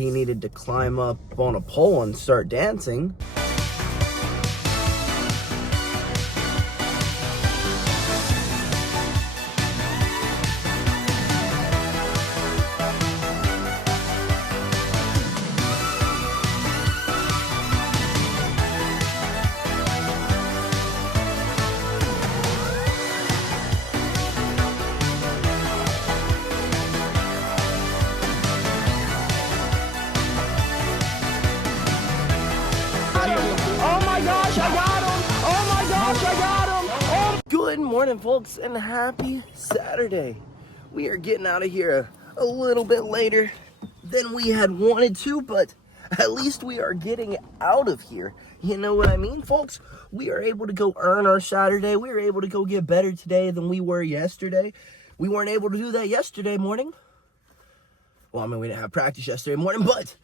He needed to climb up on a pole and start dancing. Good morning, folks, and happy Saturday. We are getting out of here a little bit later than we had wanted to, but at least we are getting out of here. You know what I mean, folks? We are able to go earn our Saturday. We are able to go get better today than we were yesterday. We weren't able to do that yesterday morning. Well, I mean, we didn't have practice yesterday morning, but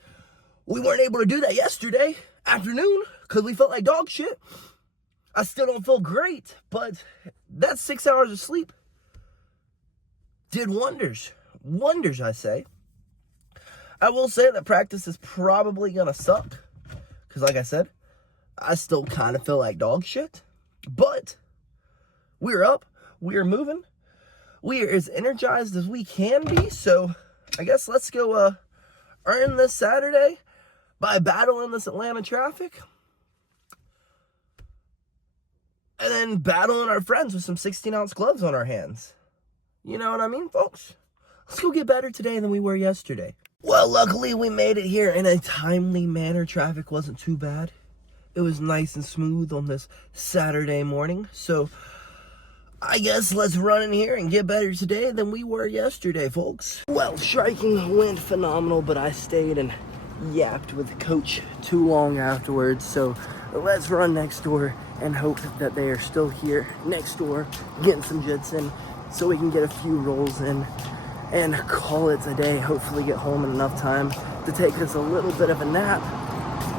we weren't able to do that yesterday afternoon because we felt like dog shit. I still don't feel great, but that 6 hours of sleep did wonders. Wonders, I say. I will say that practice is probably going to suck because, like I said, I still kind of feel like dog shit. But we're up. We are moving. We are as energized as we can be. So I guess let's go earn this Saturday by battling this Atlanta traffic. And then battling our friends with some 16-ounce gloves on our hands. You know what I mean, folks? Let's go get better today than we were yesterday. Well, luckily we made it here in a timely manner. Traffic wasn't too bad. It was nice and smooth on this Saturday morning. So I guess let's run in here and get better today than we were yesterday, folks. Well, striking went phenomenal, but I stayed and yapped with Coach too long afterwards. So let's run next door and hope that they are still here next door getting some jits in so we can get a few rolls in and call it a day. Hopefully get home in enough time to take us a little bit of a nap,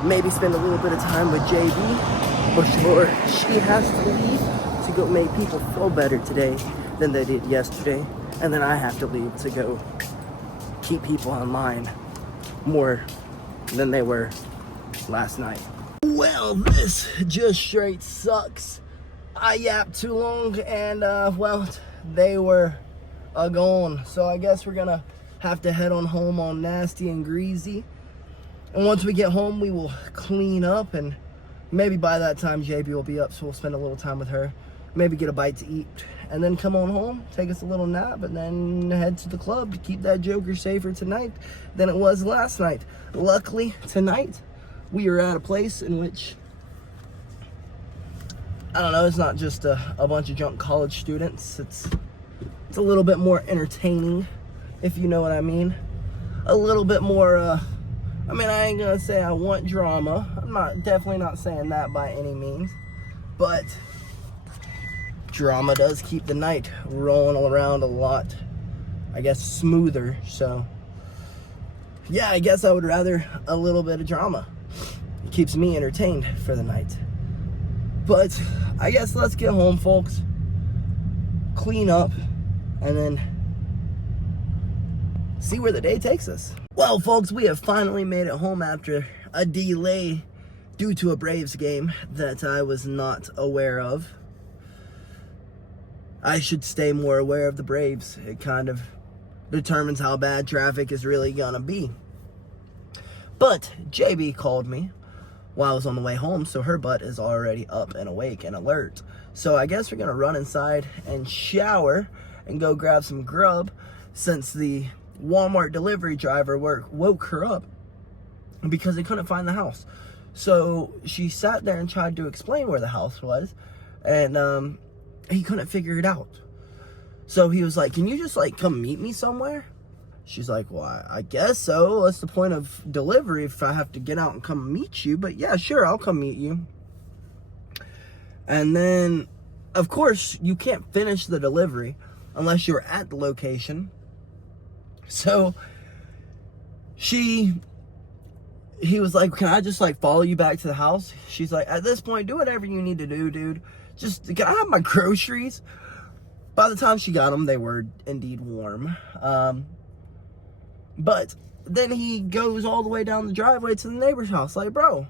maybe spend a little bit of time with JB before she has to leave to go make people feel better today than they did yesterday, and then I have to leave to go keep people online more than they were last night. Well, this just straight sucks. I yapped too long and, well, they were gone. So I guess we're gonna have to head on home all nasty and greasy. And once we get home, we will clean up, and maybe by that time, JB will be up, so we'll spend a little time with her. Maybe get a bite to eat, and then come on home, take us a little nap, and then head to the club to keep that joker safer tonight than it was last night. Luckily, tonight, we are at a place in which, I don't know, it's not just a bunch of drunk college students. It's a little bit more entertaining, if you know what I mean. A little bit more, I mean, I ain't gonna say I want drama. I'm definitely not saying that by any means. But drama does keep the night rolling around a lot, I guess, smoother. So, yeah, I guess I would rather a little bit of drama. It keeps me entertained for the night. But I guess let's get home, folks. Clean up, and then see where the day takes us. Well, folks, we have finally made it home after a delay due to a Braves game that I was not aware of. I should stay more aware of the Braves. It kind of determines how bad traffic is really gonna be. But JB called me while I was on the way home, so her butt is already up and awake and alert. So I guess we're gonna run inside and shower and go grab some grub, since the Walmart delivery driver woke her up because they couldn't find the house. So she sat there and tried to explain where the house was, and he couldn't figure it out. So he was like, can you just like come meet me somewhere? She's like, well, I guess so. What's the point of delivery if I have to get out and come meet you? But yeah, sure, I'll come meet you. And then, of course, you can't finish the delivery unless you're at the location. So he was like, can I just like follow you back to the house? She's like, at this point, do whatever you need to do, dude. Just, can I have my groceries? By the time she got them, they were indeed warm. But then he goes all the way down the driveway to the neighbor's house. Like, bro,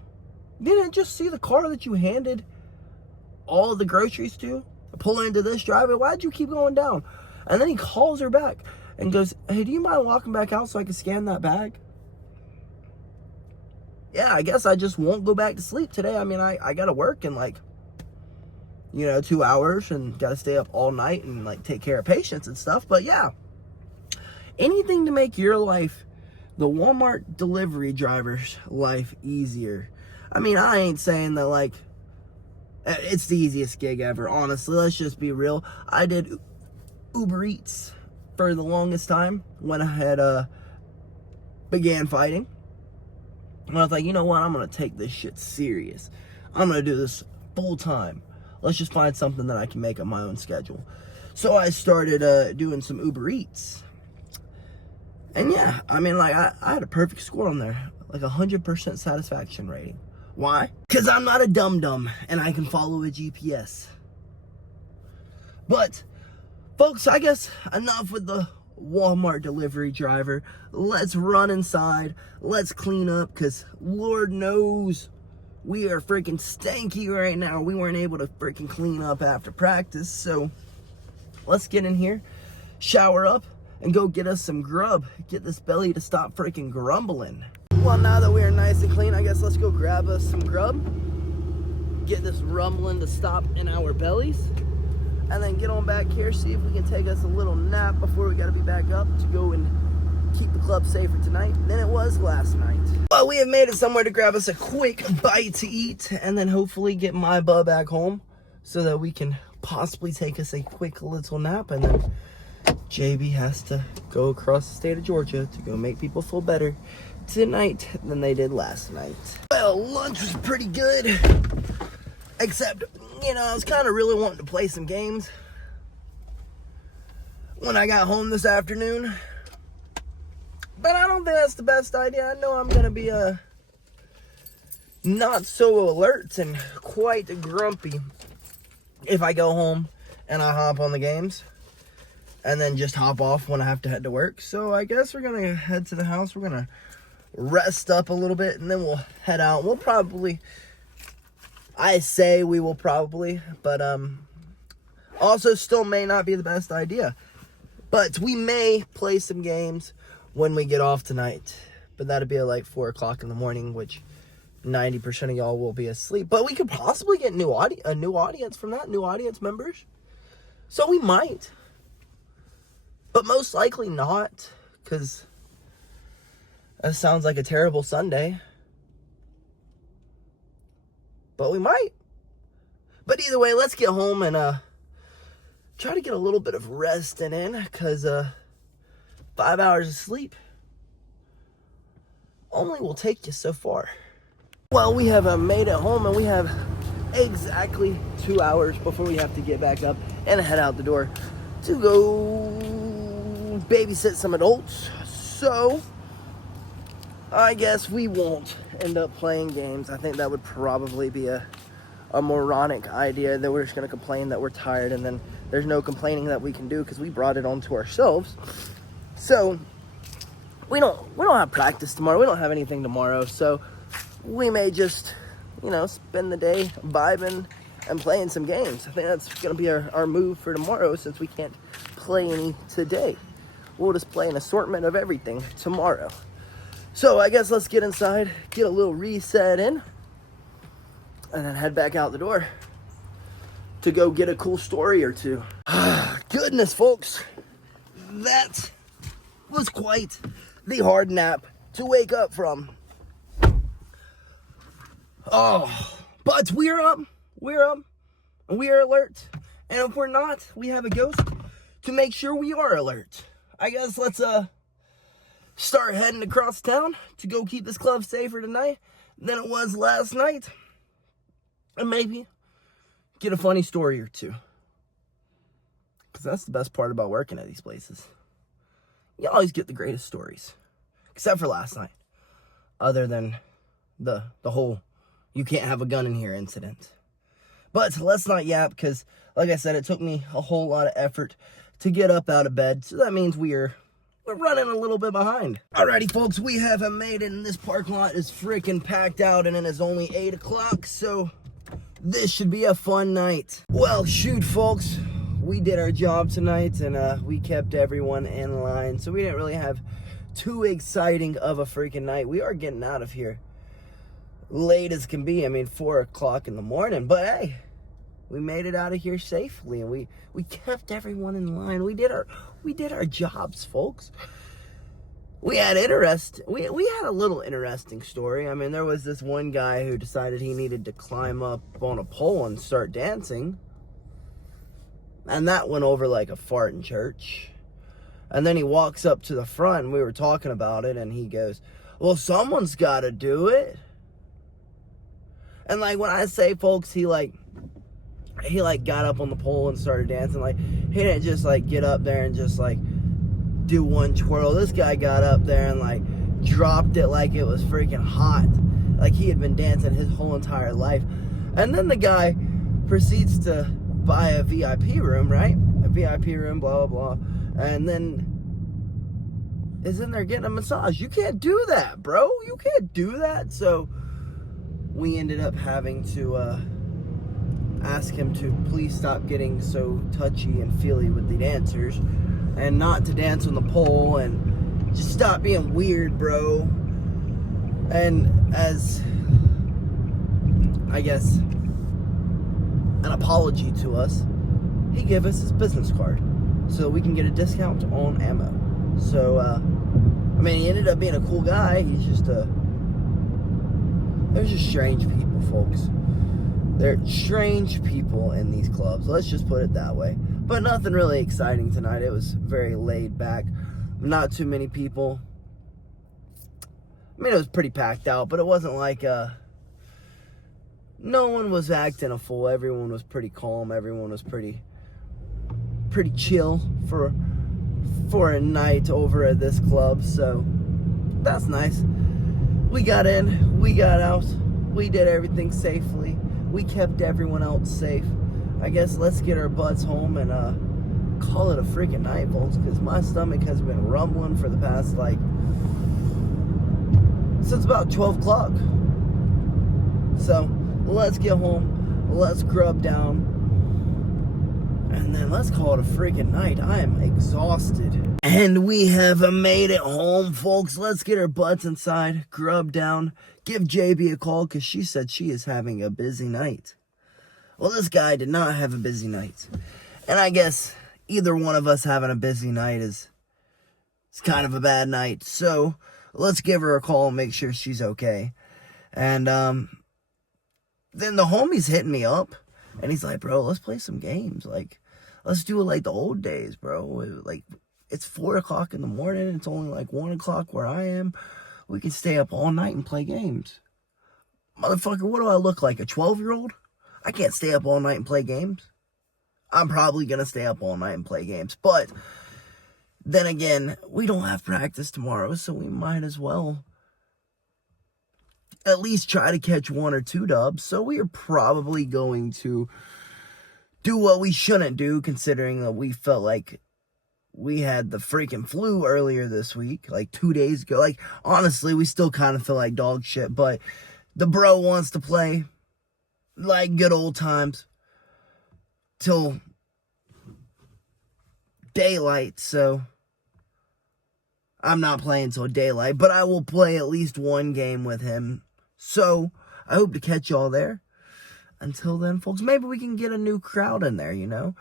you didn't just see the car that you handed all the groceries to pull into this driveway? Why'd you keep going down? And then he calls her back and goes, hey, do you mind walking back out so I can scan that bag? Yeah, I guess I just won't go back to sleep today. I mean, I gotta work in like, 2 hours and gotta stay up all night and like take care of patients and stuff. But yeah, anything to make your life, the Walmart delivery driver's life, easier. I mean, I ain't saying that like it's the easiest gig ever, honestly. Let's just be real. I did Uber Eats for the longest time when I had began fighting. And I was like, you know what? I'm going to take this shit serious. I'm going to do this full time. Let's just find something that I can make on my own schedule. So I started doing some Uber Eats. And yeah, I mean, like, I had a perfect score on there. Like 100% satisfaction rating. Why? Because I'm not a dum-dum and I can follow a GPS. But, folks, I guess enough with the Walmart delivery driver. Let's run inside. Let's clean up, because Lord knows we are freaking stanky right now. We weren't able to freaking clean up after practice. So let's get in here, shower up, and go get us some grub. Get this belly to stop freaking grumbling. Well, now that we are nice and clean, I guess let's go grab us some grub. Get this rumbling to stop in our bellies. And then get on back here, see if we can take us a little nap before we gotta be back up to go and keep the club safer tonight than it was last night. Well, we have made it somewhere to grab us a quick bite to eat and then hopefully get my bub back home so that we can possibly take us a quick little nap, and then JB has to go across the state of Georgia to go make people feel better tonight than they did last night. Well, lunch was pretty good, except, I was kind of really wanting to play some games when I got home this afternoon. But I don't think that's the best idea. I know I'm going to be not so alert and quite grumpy if I go home and I hop on the games and then just hop off when I have to head to work. So I guess we're going to head to the house. We're going to rest up a little bit and then we'll head out. We'll probably... we will probably, but also still may not be the best idea. But we may play some games when we get off tonight. But that'll be at like 4 o'clock in the morning, which 90% of y'all will be asleep. But we could possibly get a new audience from that, new audience members. So we might. But most likely not, because that sounds like a terrible Sunday. But we might. But either way, let's get home and try to get a little bit of rest in, because 5 hours of sleep only will take you so far. Well, we have made it home, and we have exactly 2 hours before we have to get back up and head out the door to go babysit some adults. So I guess we won't end up playing games. I think that would probably be a moronic idea, that we're just going to complain that we're tired, and then there's no complaining that we can do because we brought it on to ourselves. So we don't have practice tomorrow. We don't have anything tomorrow. So we may just, spend the day vibing and playing some games. I think that's going to be our move for tomorrow, since we can't play any today. We'll just play an assortment of everything tomorrow. So I guess let's get inside, get a little reset in, and then head back out the door to go get a cool story or two. Goodness, folks, that was quite the hard nap to wake up from. Oh, but we're up, and we are alert. And if we're not, we have a ghost to make sure we are alert. I guess let's start heading across town to go keep this club safer tonight than it was last night. And maybe get a funny story or two. Because that's the best part about working at these places. You always get the greatest stories. Except for last night. Other than the whole you can't have a gun in here incident. But let's not yap, because like I said, it took me a whole lot of effort to get up out of bed. So that means we are, we're running a little bit behind. Alrighty, folks, we haven't made it, and this parking lot is freaking packed out, and it is only 8 o'clock, so this should be a fun night. Well, shoot, folks, we did our job tonight, and we kept everyone in line, so we didn't really have too exciting of a freaking night. We are getting out of here late as can be. I mean, 4 o'clock in the morning, but hey, we made it out of here safely, and we kept everyone in line. We did our jobs, folks. We had a little interesting story. I mean, there was this one guy who decided he needed to climb up on a pole and start dancing, and that went over like a fart in church. And then he walks up to the front, and we were talking about it, and he goes, "Well, someone's got to do it." And like, when I say, folks, he got up on the pole and started dancing. Like, he didn't just like get up there and just like do one twirl. This guy got up there and like dropped it like it was freaking hot, like he had been dancing his whole entire life. And then the guy proceeds to buy a VIP room, right? A VIP room, blah blah blah, and then is in there getting a massage. You can't do that, bro. You can't do that. So we ended up having to ask him to please stop getting so touchy and feely with the dancers, and not to dance on the pole, and just stop being weird, bro. And as, I guess, an apology to us, he gave us his business card so we can get a discount on ammo. So, I mean, he ended up being a cool guy. He's just there's just strange people, folks. They're strange people in these clubs. Let's just put it that way. But nothing really exciting tonight. It was very laid back. Not too many people. I mean, it was pretty packed out, but it wasn't like no one was acting a fool. Everyone was pretty calm. Everyone was pretty chill for a night over at this club. So that's nice. We got in, we got out, we did everything safely. We kept everyone else safe. I guess let's get our butts home and call it a freaking night, folks, because my stomach has been rumbling for the past, like, since about 12 o'clock. So let's get home, let's grub down, and then let's call it a freaking night. I am exhausted. And we have made it home, folks. Let's get our butts inside, grub down, give JB a call, because she said she is having a busy night. Well, this guy did not have a busy night. And I guess either one of us having a busy night is kind of a bad night. So let's give her a call and make sure she's okay. And then the homie's hitting me up, and he's like, "Bro, let's play some games. Like, let's do it like the old days, bro. Like, it's 4 o'clock in the morning. It's only like 1 o'clock where I am. We can stay up all night and play games." Motherfucker, what do I look like, a 12-year-old? I can't stay up all night and play games. I'm probably going to stay up all night and play games. But then again, we don't have practice tomorrow, so we might as well at least try to catch 1 or 2 dubs. So we are probably going to do what we shouldn't do, considering that we felt like we had the freaking flu earlier this week, like 2 days ago. Like, honestly, we still kind of feel like dog shit, but the bro wants to play like good old times till daylight, so I'm not playing till daylight, but I will play at least 1 game with him. So I hope to catch y'all there. Until then, folks, maybe we can get a new crowd in there, you know?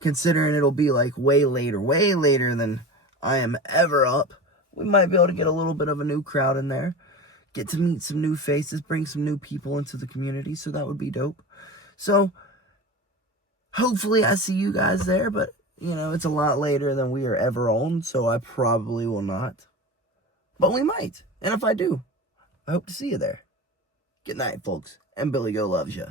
Considering it'll be like way later than I am ever up. We might be able to get a little bit of a new crowd in there. Get to meet some new faces, bring some new people into the community, so that would be dope. So, hopefully I see you guys there, but, you know, it's a lot later than we are ever on, so I probably will not. But we might, and if I do, I hope to see you there. Good night, folks, and BillyGoat loves you.